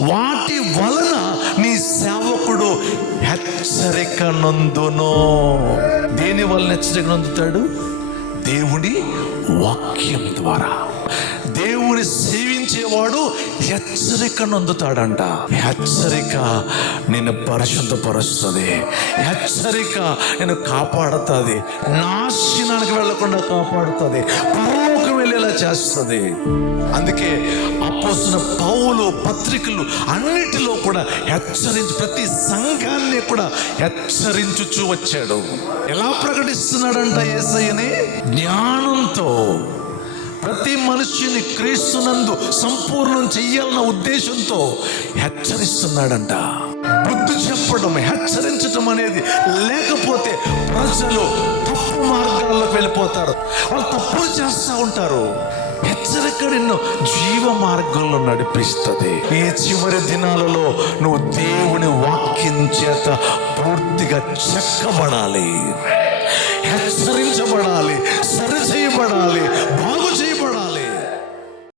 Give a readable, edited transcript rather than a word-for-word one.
వాటి వలన నీ సేవకుడు హెచ్చరిక నందును. దేని వలన హెచ్చరిక నందుతాడు? దేవుని వాక్యం ద్వారా. దేవుని సేవించేవాడు హెచ్చరిక నందుతాడంట. హెచ్చరిక నిన్ను పరిశుద్ధపరుస్తుంది. హెచ్చరిక నిన్ను కాపాడుతుంది. నాశనానికి వెళ్లకుండా కాపాడుతుంది. పరలోకం వెళ్ళేలా చేస్తుంది. అందుకే అపోస్తలుడైన పౌలు పత్రికలు అన్నిటిలో కూడా హెచ్చరించి, ప్రతి సంఘాన్ని కూడా హెచ్చరించుచూ వచ్చాడు. ఎలా ప్రకటిస్తున్నాడంట యేసయ్యని? జ్ఞానంతో. ప్రతి మనుష్యుని క్రీస్తునందు సంపూర్ణం చెయ్యాలన్న ఉద్దేశంతో హెచ్చరిస్తున్నాడంట. బుద్ధి చెప్పడం, హెచ్చరించడం అనేది లేకపోతే ప్రజలు తప్పు మార్గాల్లోకి వెళ్ళిపోతారు. వాళ్ళు తప్పులు చేస్తూ ఉంటారు. హెచ్చరిక నిన్ను జీవ మార్గంలో నడిపిస్తుంది. ఈ చివరి దినాలలో నువ్వు దేవుని వాక్యం చేత పూర్తిగా చెక్కబడాలి, హెచ్చరించబడాలి, సరిచేయబడాలి,